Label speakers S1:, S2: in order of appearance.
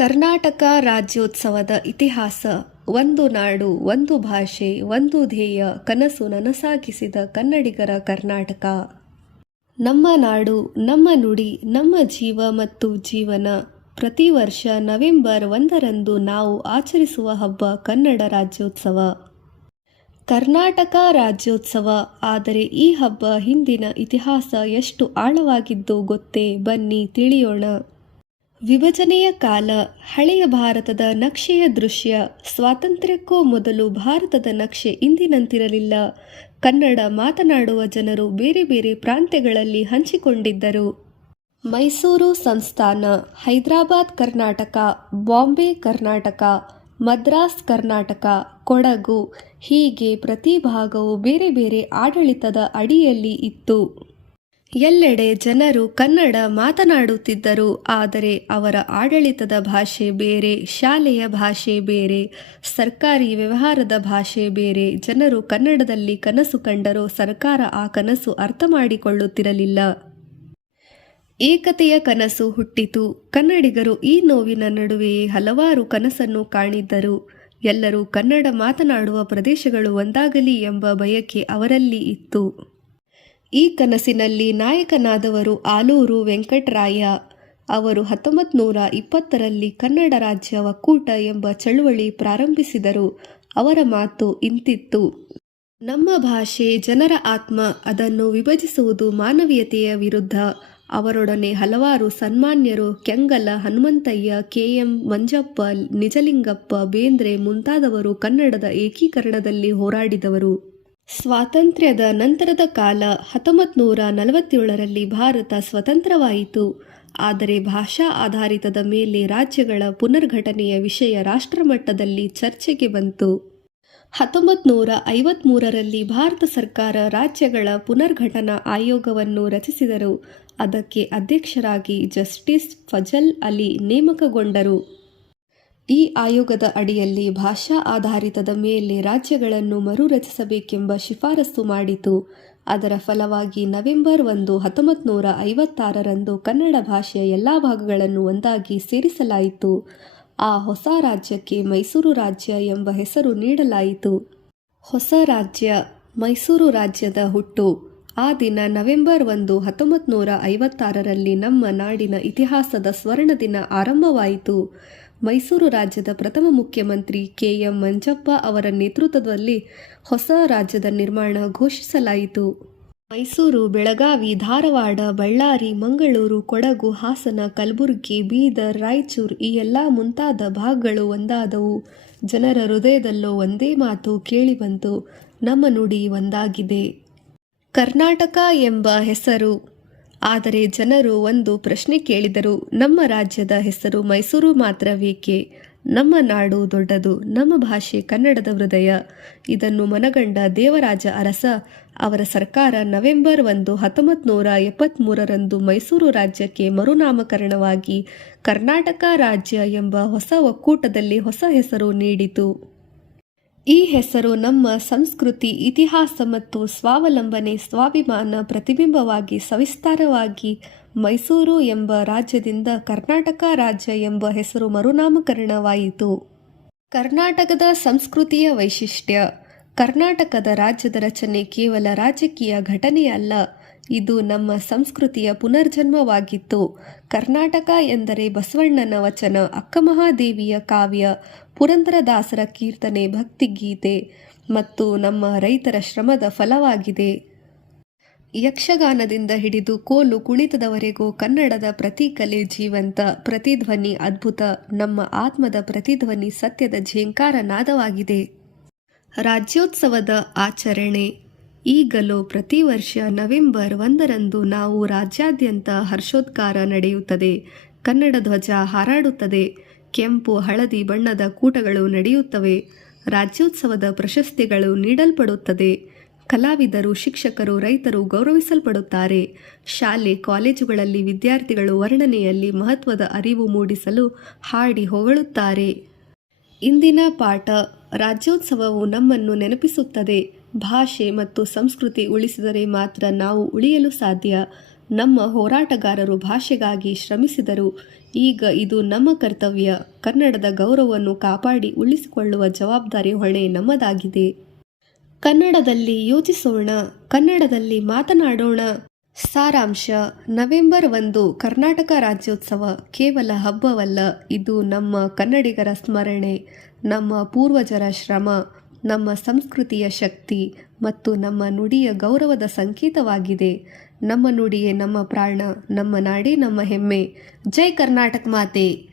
S1: ಕರ್ನಾಟಕ ರಾಜ್ಯೋತ್ಸವದ ಇತಿಹಾಸ, ಒಂದು ನಾಡು, ಒಂದು ಭಾಷೆ, ಒಂದು ಧ್ಯೇಯ, ಕನಸು ನನಸಾಗಿಸಿದ ಕನ್ನಡಿಗರ ಕರ್ನಾಟಕ. ನಮ್ಮ ನಾಡು, ನಮ್ಮ ನುಡಿ, ನಮ್ಮ ಜೀವ ಮತ್ತು ಜೀವನ. ಪ್ರತಿ ವರ್ಷ ನವೆಂಬರ್ ಒಂದರಂದು ನಾವು ಆಚರಿಸುವ ಹಬ್ಬ ಕನ್ನಡ ರಾಜ್ಯೋತ್ಸವ. ಕರ್ನಾಟಕ ರಾಜ್ಯೋತ್ಸವ. ಆದರೆ ಈ ಹಬ್ಬ ಹಿಂದಿನ ಇತಿಹಾಸ ಎಷ್ಟು ಆಳವಾಗಿದ್ದು ಗೊತ್ತೇ? ಬನ್ನಿ ತಿಳಿಯೋಣ. ವಿಭಜನೆಯ ಕಾಲ, ಹಳೆಯ ಭಾರತದ ನಕ್ಷೆಯ ದೃಶ್ಯ, ಸ್ವಾತಂತ್ರ್ಯಕ್ಕೂ ಮೊದಲು ಭಾರತದ ನಕ್ಷೆ ಇಂದಿನಂತಿರಲಿಲ್ಲ. ಕನ್ನಡ ಮಾತನಾಡುವ ಜನರು ಬೇರೆ ಬೇರೆ ಪ್ರಾಂತ್ಯಗಳಲ್ಲಿ ಹಂಚಿಕೊಂಡಿದ್ದರು. ಮೈಸೂರು ಸಂಸ್ಥಾನ, ಹೈದರಾಬಾದ್ ಕರ್ನಾಟಕ, ಬಾಂಬೆ ಕರ್ನಾಟಕ, ಮದ್ರಾಸ್ ಕರ್ನಾಟಕ, ಕೊಡಗು ಹೀಗೆ ಪ್ರತಿ ಭಾಗವು ಬೇರೆ ಬೇರೆ ಆಡಳಿತದ ಅಡಿಯಲ್ಲಿ ಇತ್ತು. ಎಲ್ಲೆಡೆ ಜನರು ಕನ್ನಡ ಮಾತನಾಡುತ್ತಿದ್ದರು, ಆದರೆ ಅವರ ಆಡಳಿತದ ಭಾಷೆ ಬೇರೆ, ಶಾಲೆಯ ಭಾಷೆ ಬೇರೆ, ಸರ್ಕಾರಿ ವ್ಯವಹಾರದ ಭಾಷೆ ಬೇರೆ. ಜನರು ಕನ್ನಡದಲ್ಲಿ ಕನಸು ಕಂಡರೂ ಸರ್ಕಾರ ಆ ಕನಸು ಅರ್ಥ ಮಾಡಿಕೊಳ್ಳುತ್ತಿರಲಿಲ್ಲ. ಏಕತೆಯ ಕನಸು ಹುಟ್ಟಿತು. ಕನ್ನಡಿಗರು ಈ ನೋವಿನ ನಡುವೆಯೇ ಹಲವಾರು ಕನಸನ್ನು ಕಾಣಿದ್ದರು. ಎಲ್ಲರೂ ಕನ್ನಡ ಮಾತನಾಡುವ ಪ್ರದೇಶಗಳು ಒಂದಾಗಲಿ ಎಂಬ ಬಯಕೆ ಅವರಲ್ಲಿ ಇತ್ತು. ಈ ಕನಸಿನಲ್ಲಿ ನಾಯಕನಾದವರು ಆಲೂರು ವೆಂಕಟರಾಯ ಅವರು ಹತ್ತೊಂಬತ್ತು ನೂರ ಇಪ್ಪತ್ತರಲ್ಲಿ ಕನ್ನಡ ರಾಜ್ಯ ಒಕ್ಕೂಟ ಎಂಬ ಚಳುವಳಿ ಪ್ರಾರಂಭಿಸಿದರು. ಅವರ ಮಾತು ಇಂತಿತ್ತು. ನಮ್ಮ ಭಾಷೆ ಜನರ ಆತ್ಮ, ಅದನ್ನು ವಿಭಜಿಸುವುದು ಮಾನವೀಯತೆಯ ವಿರುದ್ಧ. ಅವರೊಡನೆ ಹಲವಾರು ಸನ್ಮಾನ್ಯರು ಕೆಂಗಲ ಹನುಮಂತಯ್ಯ ಕೆ ಎಂ ಮಂಜಪ್ಪ, ನಿಜಲಿಂಗಪ್ಪ, ಬೇಂದ್ರೆ ಮುಂತಾದವರು ಕನ್ನಡದ ಏಕೀಕರಣದಲ್ಲಿ ಹೋರಾಡಿದವರು. ಸ್ವಾತಂತ್ರ್ಯದ ನಂತರದ ಕಾಲ ಹತ್ತೊಂಬತ್ತು ನೂರ ನಲವತ್ತೇಳರಲ್ಲಿ ಭಾರತ ಸ್ವತಂತ್ರವಾಯಿತು. ಆದರೆ ಭಾಷಾ ಆಧಾರಿತದ ಮೇಲೆ ರಾಜ್ಯಗಳ ಪುನರ್ಘಟನೆಯ ವಿಷಯ ರಾಷ್ಟ್ರಮಟ್ಟದಲ್ಲಿ ಚರ್ಚೆಗೆ ಬಂತು. ಹತ್ತೊಂಬತ್ತು ನೂರ ಐವತ್ತ್ಮೂರರಲ್ಲಿ ಭಾರತ ಸರ್ಕಾರ ರಾಜ್ಯಗಳ ಪುನರ್ಘಟನಾ ಆಯೋಗವನ್ನು ರಚಿಸಿದರು. ಅದಕ್ಕೆ ಅಧ್ಯಕ್ಷರಾಗಿ ಜಸ್ಟಿಸ್ ಫಜಲ್ ಅಲಿ ನೇಮಕಗೊಂಡರು. ಈ ಆಯೋಗದ ಅಡಿಯಲ್ಲಿ ಭಾಷಾ ಆಧಾರಿತದ ಮೇಲೆ ರಾಜ್ಯಗಳನ್ನು ಮರುರಚಿಸಬೇಕೆಂಬ ಶಿಫಾರಸು ಮಾಡಿತು. ಅದರ ಫಲವಾಗಿ ನವೆಂಬರ್ ಒಂದು ಹತ್ತೊಂಬತ್ತು ನೂರ ಐವತ್ತಾರರಂದು ಕನ್ನಡ ಭಾಷೆಯ ಎಲ್ಲ ಭಾಗಗಳನ್ನು ಒಂದಾಗಿ ಸೇರಿಸಲಾಯಿತು. ಆ ಹೊಸ ರಾಜ್ಯಕ್ಕೆ ಮೈಸೂರು ರಾಜ್ಯ ಎಂಬ ಹೆಸರು ನೀಡಲಾಯಿತು. ಹೊಸ ರಾಜ್ಯ, ಮೈಸೂರು ರಾಜ್ಯದ ಹುಟ್ಟು. ಆ ದಿನ ನವೆಂಬರ್ ಒಂದು ಹತ್ತೊಂಬತ್ತು ನೂರ ಐವತ್ತಾರರಲ್ಲಿ ನಮ್ಮ ನಾಡಿನ ಇತಿಹಾಸದ ಸ್ವರ್ಣ ದಿನ ಆರಂಭವಾಯಿತು. ಮೈಸೂರು ರಾಜ್ಯದ ಪ್ರಥಮ ಮುಖ್ಯಮಂತ್ರಿ ಕೆ ಎಂ ಮಂಜಪ್ಪ ಅವರ ನೇತೃತ್ವದಲ್ಲಿ ಹೊಸ ರಾಜ್ಯದ ನಿರ್ಮಾಣ ಘೋಷಿಸಲಾಯಿತು. ಮೈಸೂರು, ಬೆಳಗಾವಿ, ಧಾರವಾಡ, ಬಳ್ಳಾರಿ, ಮಂಗಳೂರು, ಕೊಡಗು, ಹಾಸನ, ಕಲಬುರಗಿ, ಬೀದರ್, ರಾಯಚೂರು ಈ ಎಲ್ಲ ಮುಂತಾದ ಭಾಗಗಳು ಒಂದಾದವು. ಜನರ ಹೃದಯದಲ್ಲೋ ಒಂದೇ ಮಾತು ಕೇಳಿಬಂತು ನಮ್ಮ ನುಡಿ ಒಂದಾಗಿದೆ. ಕರ್ನಾಟಕ ಎಂಬ ಹೆಸರು. ಆದರೆ ಜನರು ಒಂದು ಪ್ರಶ್ನೆ ಕೇಳಿದರು, ನಮ್ಮ ರಾಜ್ಯದ ಹೆಸರು ಮೈಸೂರು ಮಾತ್ರವೇಕೆ? ನಮ್ಮ ನಾಡು ದೊಡ್ಡದು, ನಮ್ಮ ಭಾಷೆ ಕನ್ನಡದ ಹೃದಯ. ಇದನ್ನು ಮನಗಂಡ ದೇವರಾಜ ಅರಸ, ಅವರ ಸರ್ಕಾರ ನವೆಂಬರ್ ಒಂದು ಹತ್ತೊಂಬತ್ತು ನೂರ ಎಪ್ಪತ್ತ್ಮೂರರಂದು ಮೈಸೂರು ರಾಜ್ಯಕ್ಕೆ ಮರುನಾಮಕರಣವಾಗಿ ಕರ್ನಾಟಕ ರಾಜ್ಯ ಎಂಬ ಹೊಸ ಒಕ್ಕೂಟದಲ್ಲಿ ಹೊಸ ಹೆಸರು ನೀಡಿತು. ಈ ಹೆಸರು ನಮ್ಮ ಸಂಸ್ಕೃತಿ, ಇತಿಹಾಸ ಮತ್ತು ಸ್ವಾವಲಂಬನೆ ಸ್ವಾಭಿಮಾನ ಪ್ರತಿಬಿಂಬವಾಗಿ ಸವಿಸ್ತಾರವಾಗಿ ಮೈಸೂರು ಎಂಬ ರಾಜ್ಯದಿಂದ ಕರ್ನಾಟಕ ರಾಜ್ಯ ಎಂಬ ಹೆಸರು ಮರುನಾಮಕರಣವಾಯಿತು. ಕರ್ನಾಟಕದ ಸಂಸ್ಕೃತಿಯ ವೈಶಿಷ್ಟ್ಯ, ಕರ್ನಾಟಕದ ರಾಜ್ಯದ ರಚನೆ ಕೇವಲ ರಾಜಕೀಯ ಘಟನೆಯಲ್ಲ ಇದು ನಮ್ಮ ಸಂಸ್ಕೃತಿಯ ಪುನರ್ಜನ್ಮವಾಗಿತ್ತು. ಕರ್ನಾಟಕ ಎಂದರೆ ಬಸವಣ್ಣನ ವಚನ ಅಕ್ಕಮಹಾದೇವಿಯ ಕಾವ್ಯ ಪುರಂದರದಾಸರ ಕೀರ್ತನೆ ಭಕ್ತಿಗೀತೆ ಮತ್ತು ನಮ್ಮ ರೈತರ ಶ್ರಮದ ಫಲವಾಗಿದೆ. ಯಕ್ಷಗಾನದಿಂದ ಹಿಡಿದು ಕೋಲು ಕುಣಿತದವರೆಗೂ ಕನ್ನಡದ ಪ್ರತಿ ಕಲೆ ಜೀವಂತ, ಪ್ರತಿಧ್ವನಿ ಅದ್ಭುತ, ನಮ್ಮ ಆತ್ಮದ ಪ್ರತಿಧ್ವನಿ ಸತ್ಯದ ಝೇಂಕಾರ ನಾದವಾಗಿದೆ ರಾಜ್ಯೋತ್ಸವದ ಆಚರಣೆ ಈಗಲೂ ಪ್ರತಿ ವರ್ಷ ನವೆಂಬರ್ ಒಂದರಂದು ನಾವು ರಾಜ್ಯಾದ್ಯಂತ ಹರ್ಷೋದ್ಗಾರ ನಡೆಯುತ್ತದೆ. ಕನ್ನಡ ಧ್ವಜ ಹಾರಾಡುತ್ತದೆ. ಕೆಂಪು, ಹಳದಿ, ಬಣ್ಣದ ಕೂಟಗಳು ನಡೆಯುತ್ತವೆ. ರಾಜ್ಯೋತ್ಸವದ ಪ್ರಶಸ್ತಿಗಳು ನೀಡಲ್ಪಡುತ್ತದೆ. ಕಲಾವಿದರು, ಶಿಕ್ಷಕರು, ರೈತರು ಗೌರವಿಸಲ್ಪಡುತ್ತಾರೆ. ಶಾಲೆ, ಕಾಲೇಜುಗಳಲ್ಲಿ ವಿದ್ಯಾರ್ಥಿಗಳು ವರ್ಣನೆಯಲ್ಲಿ ಮಹತ್ವದ ಅರಿವು ಮೂಡಿಸಲು ಹಾಡಿ ಹೊಗಳುತ್ತಾರೆ. ಇಂದಿನ ಪಾಠ ರಾಜ್ಯೋತ್ಸವವು ನಮ್ಮನ್ನು ನೆನಪಿಸುತ್ತದೆ. ಭಾಷೆ ಮತ್ತು ಸಂಸ್ಕೃತಿ ಉಳಿಸಿದರೆ ಮಾತ್ರ ನಾವು ಉಳಿಯಲು ಸಾಧ್ಯ. ನಮ್ಮ ಹೋರಾಟಗಾರರು ಭಾಷೆಗಾಗಿ ಶ್ರಮಿಸಿದರು. ಈಗ ಇದು ನಮ್ಮ ಕರ್ತವ್ಯ. ಕನ್ನಡದ ಗೌರವವನ್ನು ಕಾಪಾಡಿ ಉಳಿಸಿಕೊಳ್ಳುವ ಜವಾಬ್ದಾರಿ ಹೊಣೆ ನಮ್ಮದಾಗಿದೆ. ಕನ್ನಡದಲ್ಲಿ ಯೋಚಿಸೋಣ. ಕನ್ನಡದಲ್ಲಿ ಮಾತನಾಡೋಣ. ಸಾರಾಂಶ. ನವೆಂಬರ್ ಒಂದು, ಕರ್ನಾಟಕ ರಾಜ್ಯೋತ್ಸವ. ಕೇವಲ ಹಬ್ಬವಲ್ಲ, ಇದು ನಮ್ಮ ಕನ್ನಡಿಗರ ಸ್ಮರಣೆ. ನಮ್ಮ ಪೂರ್ವಜರ ಶ್ರಮ. ನಮ್ಮ ಸಂಸ್ಕೃತಿಯ ಶಕ್ತಿ ಮತ್ತು ನಮ್ಮ ನುಡಿಯ ಗೌರವದ ಸಂಕೇತವಾಗಿದೆ. ನಮ್ಮ ನುಡಿಯೇ ನಮ್ಮ ಪ್ರಾಣ, ನಮ್ಮ ನಾಡೇ ನಮ್ಮ ಹೆಮ್ಮೆ. ಜೈ ಕರ್ನಾಟಕ ಮಾತೆ.